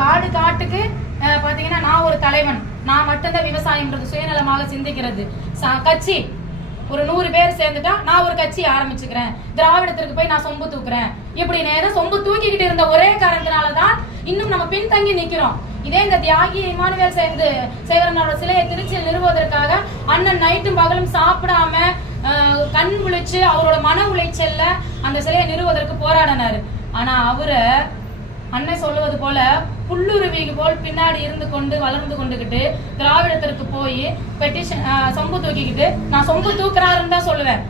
காடு காட்டுக்கு பாத்தீங்கன்னா நான் ஒரு தலைவன். நான் மட்டும்தான் விவசாயம்ன்றது சுயநலமாக சிந்திக்கிறது. ச- கட்சி. ஒரு நூறு பேர் சேர்ந்துட்டா நான் ஒரு கட்சி ஆரம்பிச்சுக்கிறேன். திராவிடத்திற்கு போய் நான் சொம்பு தூக்குறேன். இப்படி நேரம் சொம்பு தூக்கிக்கிட்டு இருந்த ஒரே காரணத்தினாலதான் இன்னும் நம்ம பின்தங்கி நிக்கிறோம். இதே இந்த தியாகி இமானுவேல் சேர்ந்து சேகரனோட சிலையை திருச்சியில் நிறுவுவதற்காக அண்ணன் நைட்டும் பகலும் சாப்பிடாம கண் விழிச்சு அவரோட மன உளைச்சல்ல அந்த சிலையை நிறுவுவதற்கு போராடினாரு. ஆனா அவரை அண்ணன் சொல்லுவது போல புல்லுருவிக்கு போல் பின்னாடி இருந்து கொண்டு வளர்ந்து கொண்டுகிட்டு திராவிடத்திற்கு போய் பெட்டிஷன் சொம்பு தூக்கிக்கிட்டு நான் சொம்பு தூக்குறாருன்னு தான் சொல்லுவேன்.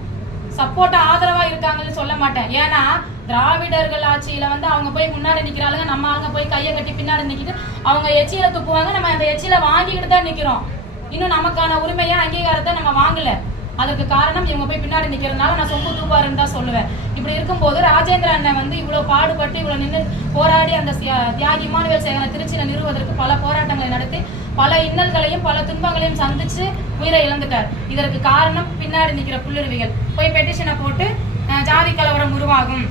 சப்போர்ட்டா ஆதரவா இருக்காங்கன்னு சொல்ல மாட்டேன். ஏன்னா திராவிடர்கள் ஆட்சியில வந்து அவங்க போய் முன்னாடி நிக்கிறாளுங்க. நம்ம ஆளுங்க போய் கையை கட்டி பின்னாடி நிக்கிட்டு அவங்க எச்சியில துப்புவாங்க. நம்ம அந்த எச்சியில வாங்கிக்கிட்டு தான் நிக்கிறோம். இன்னும் நமக்கான உரிமையா அங்கீகாரத்தை நம்ம வாங்கல. அதுக்கு காரணம் இவங்க போய் பின்னாடி நிக்கிறதுனால நான் சொம்பு தூவாருன்னு தான் சொல்லுவேன். இப்படி இருக்கும்போது ராஜேந்திர அண்ணன் வந்து இவ்வளவு பாடுபட்டு இவ்வளவு நின்று போராடி அந்த தியாகி இமானுவேல் சேகரை திருச்சியில நிறுவதற்கு பல போராட்டங்களை நடத்தி பல இன்னல்களையும் பல துன்பங்களையும் சந்திச்சு உயிரை இழந்துட்டார். இதற்கு காரணம் பின்னாடி நிக்கிற புல்லுருவிகள். போய் பெட்டிஷனை போட்டு ஜாதி கலவரம் உருவாகும்.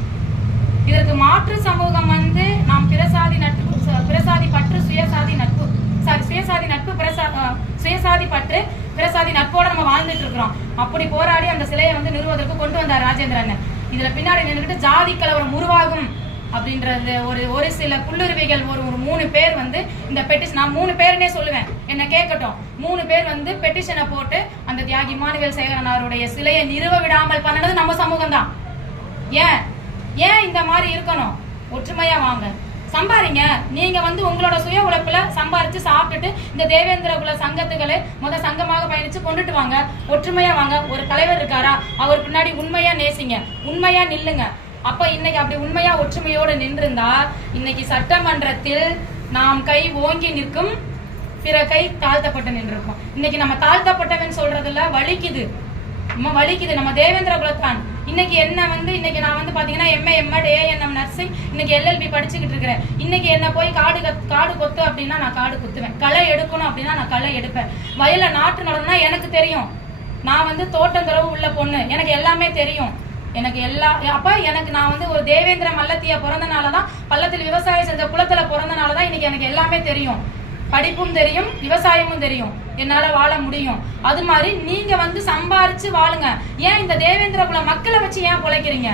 இதற்கு மாற்று சமூகம் வந்து நாம் பிரசாதி நட்பு ச- பிரசாதி பற்று சுயசாதி நட்பு. சாரி சுயசாதி நட்பு பிரசா சுயசாதி பற்று பிரசாதி நட்போட நம்ம வாழ்ந்துட்டு இருக்கிறோம். அப்படி போராடி அந்த சிலையை வந்து நிறுவதற்கு கொண்டு வந்தார் ராஜேந்திரன். இதுல பின்னாடி நின்றுட்டு ஜாதி கலவரம் உருவாகும் அப்படின்றது ஒரு ஒரு சில புல்லுருவிகள் ஒரு ஒரு மூணு பேர் வந்து இந்த பெட்டிஷன் நான் மூணு பேருனே சொல்லுவேன். என்ன கேட்கட்டும். மூணு பேர் வந்து பெட்டிஷனை போட்டு அந்த தியாகி இமானுவேல் சேகரனாருடைய சிலையை நிறுவ விடாமல் பண்ணது நம்ம சமூகம் தான் ஏன்? ஏன் இந்த மாதிரி இருக்கணும்? ஒற்றுமையா வாங்க. சம்பாதிங்க நீங்க வந்து உங்களோட சுய உழைப்புல சம்பாரிச்சு சாப்பிட்டுட்டு இந்த தேவேந்திர குல சங்கத்துகளை முத சங்கமாக பயணிச்சு கொண்டுட்டு வாங்க. ஒற்றுமையா வாங்க. ஒரு தலைவர் இருக்காரா? அவர் பின்னாடி உண்மையா நேசிங்க. உண்மையா நில்லுங்க. அப்ப இன்னைக்கு அப்படி உண்மையா ஒற்றுமையோட நின்றிருந்தா இன்னைக்கு சட்டமன்றத்தில் நாம் கை ஓங்கி நிற்கும் பிற கை தாழ்த்தப்பட்டு நின்றிருக்கும். இன்னைக்கு நம்ம தாழ்த்தப்பட்டவன் சொல்றதுல வலிக்குது. நம்ம வலிக்குது. நம்ம தேவேந்திர குலத்தான். இன்னைக்கு என்ன வந்து இன்னைக்கு நான் வந்து பாத்தீங்கன்னா எம்ஏ எம்எட் ஏஎன்எம் நர்சிங் இன்னைக்கு எல்எல்பி படிச்சுக்கிட்டு இருக்கிறேன். இன்னைக்கு என்ன போய் காடு கத்- காடு கொத்து அப்படின்னா நான் காடு குத்துவேன். களை எடுக்கணும் அப்படின்னா நான் களை எடுப்பேன். வயல நாட்டு நடணும்னா எனக்கு தெரியும். நான் வந்து தோட்டம் உள்ள பொண்ணு. எனக்கு எல்லாமே தெரியும். எனக்கு எல்லா அப்ப எனக்கு நான் வந்து ஒரு தேவேந்திர மல்லத்தியா பிறந்தனால தான் பள்ளத்தில் விவசாயம் செஞ்ச குளத்துல பிறந்தனால தான் இன்னைக்கு எனக்கு எல்லாமே தெரியும். படிப்பும் தெரியும் விவசாயமும் தெரியும். என்னால வாழ முடியும். அது மாதிரி நீங்க வந்து சம்பாரிச்சு வாழுங்க. ஏன் இந்த தேவேந்திர குல மக்களை வச்சு ஏன் பிழைக்கிறீங்க?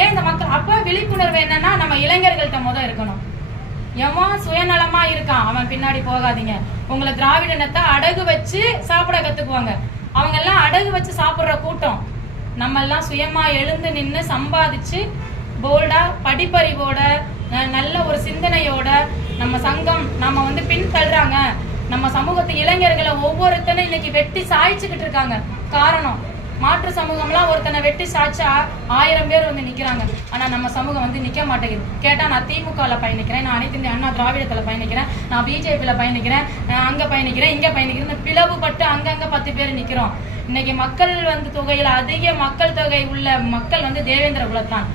ஏன் இந்த மக்கள் அப்ப விழிப்புணர்வு என்னன்னா நம்ம இளைஞர்கள்ட்ட முத இருக்கணும். எவன் சுயநலமா இருக்கான். அவன் பின்னாடி போகாதீங்க. உங்களை திராவிட இனத்தை அடகு வச்சு சாப்பிட கத்துக்குவாங்க. அவங்க எல்லாம் அடகு வச்சு சாப்பிடுற கூட்டம். நம்ம எல்லாம் சுயமா எழுந்து நின்று சம்பாதிச்சு போல்டா படிப்பறிவோட நல்ல ஒரு சிந்தனையோட நம்ம சங்கம் நம்ம வந்து பின் தள்ளுறாங்க. நம்ம சமூகத்து இளைஞர்களை ஒவ்வொருத்தனும் இன்னைக்கு வெட்டி சாய்ச்சிக்கிட்டு இருக்காங்க. காரணம் மாற்று சமூகம்லாம் ஒருத்தனை வெட்டி சாய்ச்சா ஆயிரம் பேர் வந்து நிற்கிறாங்க ஆனால் நம்ம சமூகம் வந்து நிற்க மாட்டேங்குது. கேட்டால் நான் திமுகவில் பயணிக்கிறேன் நான் அனைத்து இந்திய அண்ணா திராவிடத்தில் பயணிக்கிறேன் நான் பிஜேபியில் பயணிக்கிறேன் நான் அங்கே பயணிக்கிறேன் இங்கே பயணிக்கிறேன் பிளவுபட்டு அங்கங்கே பத்து பேர் நிற்கிறோம் இன்னைக்கு மக்கள் வந்து தொகையில் அதிக மக்கள் தொகை உள்ள மக்கள் வந்து தேவேந்திர குலத்தான்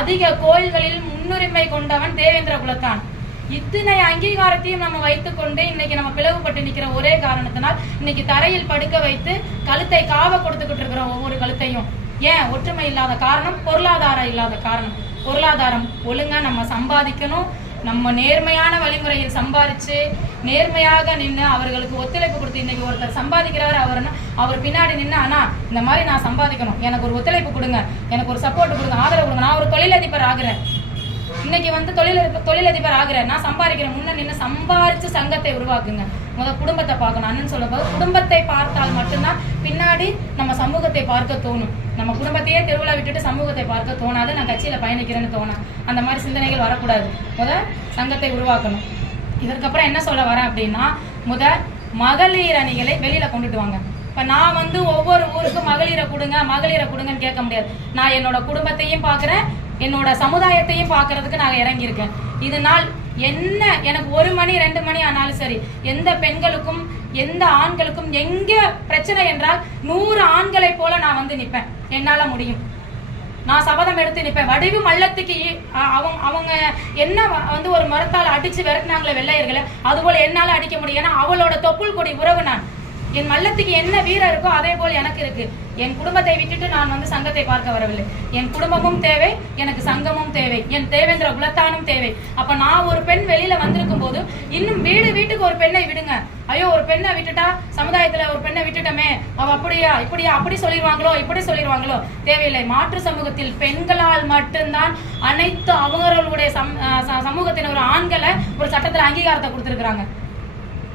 அதிக கோயில்களில் முன்னுரிமை கொண்டவன் தேவேந்திர குலத்தான் இத்தனை அங்கீகாரத்தையும் நம்ம வைத்துக்கொண்டு இன்னைக்கு நம்ம பிளவுபட்டு நிக்கிற ஒரே காரணத்தினால் இன்னைக்கு தரையில் படுக்க வைத்து கழுத்தை காவ கொடுத்துக்கிட்டு இருக்கிற ஒவ்வொரு கழுத்தையும். ஏன்? ஒற்றுமை இல்லாத காரணம் பொருளாதாரம் இல்லாத காரணம். பொருளாதாரம் ஒழுங்கா நம்ம சம்பாதிக்கணும். நம்ம நேர்மையான வழிமுறையில் சம்பாரிச்சு நேர்மையாக நின்று அவர்களுக்கு ஒத்துழைப்பு கொடுத்து இன்னைக்கு ஒருத்தர் சம்பாதிக்கிறாரு அவர்னா அவர் பின்னாடி நின்று ஆனா இந்த மாதிரி நான் சம்பாதிக்கணும். எனக்கு ஒரு ஒத்துழைப்பு கொடுங்க. எனக்கு ஒரு சப்போர்ட் கொடுங்க. ஆதரவு கொடுங்க. நான் ஒரு தொழிலதிபர் ஆகிறேன். இன்னைக்கு வந்து தொழில் தொழிலதிபர் ஆகிற நான் சம்பாதிக்கிறேன். முன்ன நின்று சம்பாரிச்சு சங்கத்தை உருவாக்குங்க. முதல் குடும்பத்தை பார்க்கணும். அண்ணன் சொல்லும் போது குடும்பத்தை பார்த்தால் மட்டும்தான் பின்னாடி நம்ம சமூகத்தை பார்க்க தோணும். நம்ம குடும்பத்தையே தெருவில் விட்டுட்டு சமூகத்தை பார்க்க தோணாது. நான் கட்சியில பயணிக்கிறேன்னு தோணும் அந்த மாதிரி சிந்தனைகள் வரக்கூடாது. முத சங்கத்தை உருவாக்கணும். இதற்கப்புறம் என்ன சொல்ல வரேன் அப்படின்னா முத மகளிர் அணிகளை வெளியில கொண்டுட்டு வாங்க. இப்போ நான் வந்து ஒவ்வொரு ஊருக்கும் மகளிரை கொடுங்க மகளிரை கொடுங்கன்னு கேட்க முடியாது. நான் என்னோட குடும்பத்தையும் பார்க்குறேன். என்னோட சமுதாயத்தையும் பார்க்கறதுக்கு நான் இறங்கியிருக்கேன். இதனால் என்ன எனக்கு ஒரு மணி ரெண்டு மணி ஆனாலும் சரி எந்த பெண்களுக்கும் எந்த ஆண்களுக்கும் எங்க பிரச்சனை என்றால் நூறு ஆண்களை போல நான் வந்து நிற்பேன். என்னால முடியும். நான் சபதம் எடுத்து நிற்பேன். வடிவு மல்லத்துக்கு அவங்க அவங்க என்ன வ- வந்து ஒரு மரத்தால் அடிச்சு விரட்டினாங்களே வெள்ளையர்களை அதுபோல் என்னால் அடிக்க முடியும். ஏன்னா அவளோட தொப்புள் கொடி உறவு நான். என் மல்லத்துக்கு என்ன வீரம் இருக்கோ அதே போல் எனக்கு இருக்கு. என் குடும்பத்தை விட்டுட்டு நான் வந்து சங்கத்தை பார்க்க வரவில்லை. என் குடும்பமும் தேவை எனக்கு சங்கமும் தேவை என் தேவேந்திர குலத்தானும் தேவை. அப்ப நான் ஒரு பெண் வெளியில வந்திருக்கும் போது இன்னும் வீடு வீட்டுக்கு ஒரு பெண்ணை விடுங்க. ஐயோ ஒரு பெண்ணை விட்டுட்டா சமுதாயத்துல ஒரு பெண்ணை விட்டுட்டோமே. அவ அப்படியா இப்படியா அப்படி சொல்லிடுவாங்களோ இப்படி சொல்லிடுவாங்களோ? தேவையில்லை. மாற்று சமூகத்தில் பெண்களால் மட்டும்தான் அனைத்து அவங்களுடைய சம் ஒரு ஆண்களை ஒரு சட்டத்துல அங்கீகாரத்தை கொடுத்துருக்குறாங்க.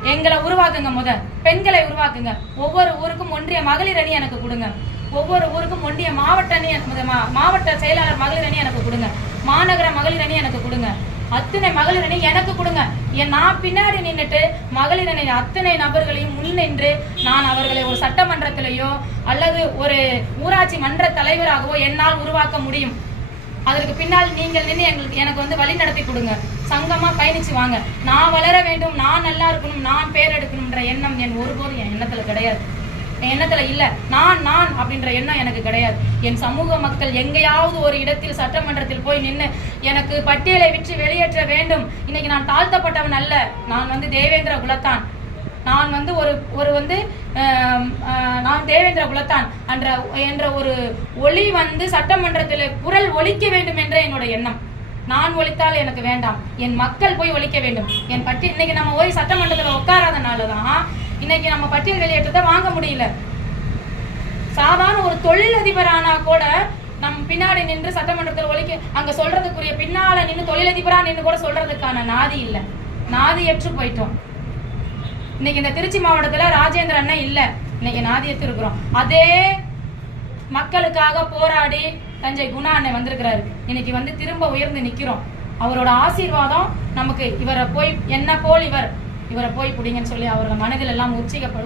எங்களை உருவாக்குங்க முத. பெண்களை உருவாக்குங்க. ஒவ்வொரு ஊருக்கும் ஒன்றிய மகளிர் அணி எனக்கு கொடுங்க. ஒவ்வொரு ஊருக்கும் ஒன்றிய மாவட்ட அணி எனக்கு- மா- மாவட்ட செயலாளர் மகளிர் அணி எனக்கு கொடுங்க. மாநகர மகளிர் அணி எனக்கு கொடுங்க. அத்தனை மகளிர் அணி எனக்கு கொடுங்க. என் நான் பின்னாடி நின்றுட்டு மகளிர் அணி அத்தனை நபர்களையும் முன்னின்று நான் அவர்களை ஒரு சட்டமன்றத்திலேயோ அல்லது ஒரு ஊராட்சி மன்ற தலைவராகவோ என்னால் உருவாக்க முடியும். அதற்கு பின்னால் நீங்கள் நின்று எங்களுக்கு எனக்கு வந்து வழி நடத்தி கொடுங்க. சங்கமாக பயணிச்சு வாங்க. நான் வளர வேண்டும் நான் நல்லா இருக்கணும் நான் பேர் எடுக்கணும்ன்ற எண்ணம் என் ஒருபோதும் என் எண்ணத்தில் கிடையாது. என் எண்ணத்தில் இல்லை. நான் நான் அப்படின்ற எண்ணம் எனக்கு கிடையாது. என் சமூக மக்கள் எங்கேயாவது ஒரு இடத்தில் சட்டமன்றத்தில் போய் நின்று எனக்கு பட்டியலை விற்று வெளியேற்ற வேண்டும். இன்னைக்கு நான் தாழ்த்தப்பட்டவன் அல்ல. நான் வந்து தேவேந்திர குலத்தான். நான் வந்து ஒரு ஒரு வந்து நான் தேவேந்திர குலத்தான் என்ற என்ற ஒரு ஒளி வந்து சட்டமன்றத்தில் குரல் ஒலிக்க வேண்டும் என்ற என்னோட எண்ணம். நான் ஒழித்தால் எனக்கு வேண்டாம். என் மக்கள் போய் ஒழிக்க வேண்டும். என் பட்டி இன்னைக்கு நம்ம போய் சட்டமன்றத்தில் உட்காராதனால தான் இன்னைக்கு நம்ம பட்டியல் வெளியேற்றத்தை வாங்க முடியல. சாதாரண ஒரு தொழிலதிபர் ஆனா கூட நம் பின்னாடி நின்று சட்டமன்றத்தில் ஒழிக்க அங்க சொல்றதுக்குரிய பின்னால நின்று தொழிலதிபரா நின்று கூட சொல்றதுக்கான நாதி இல்ல. நாதியற்று போயிட்டோம். இன்னைக்கு இந்த திருச்சி மாவட்டத்துல ராஜேந்திர அண்ணன் இல்ல. இன்னைக்கு நாதியத்து இருக்கிறோம் அதே மக்களுக்காக போராடி தஞ்சை குணா அண்ணன் வந்திருக்கிறாரு. இன்னைக்கு வந்து திரும்ப உயர்ந்து நிக்கிறோம். அவரோட ஆசீர்வாதம் நமக்கு இவரை போய் என்ன போல் இவர் இவரை போய் பிடிங்கன்னு சொல்லி அவரோட மனதில் எல்லாம் உச்சிக்கப்ப